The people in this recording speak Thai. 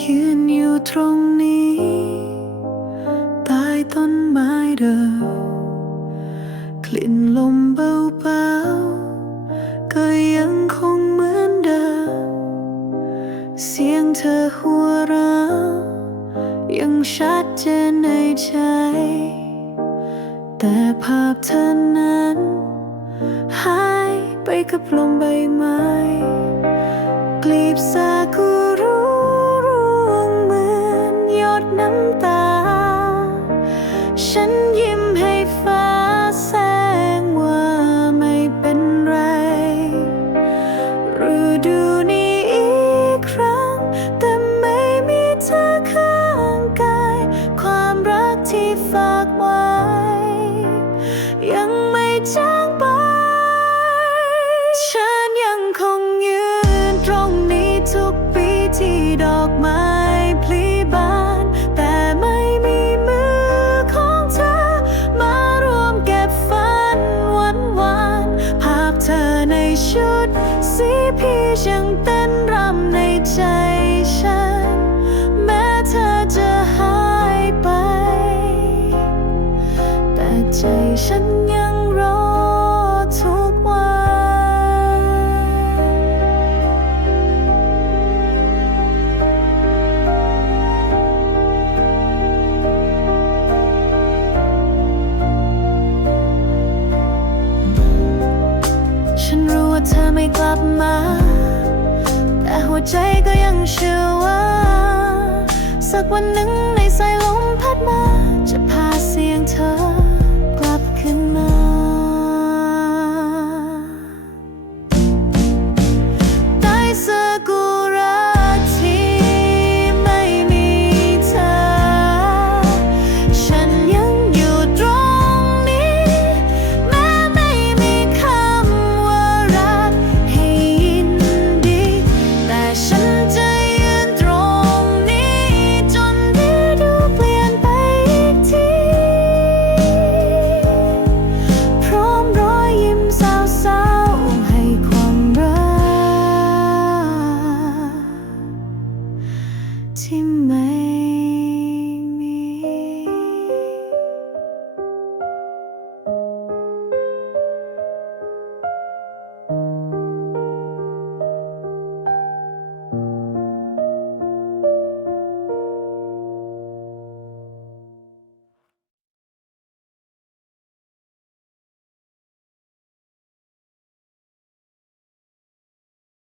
ยืนอยู่ตรงนี้ ใต้ต้นไม้เดิมกลิ่นลมเบาๆก็ยังคงเหมือนเดิม เสียงเธอหัวเราะยังชัดเจนในใจ แต่ภาพเธอนั้น หายไปกับลมใบไม้ บซากุรุร่วงเหมือนหยดน้ำตา ฉันยิ้ม ชุด สีพีชยังเต้นรำในใจฉัน แม้เธอจะหายไป แต่ใจฉันยัง เธอไม่กลับมา แต่หัวใจก็ยังเชื่อว่า สักวันหนึ่ง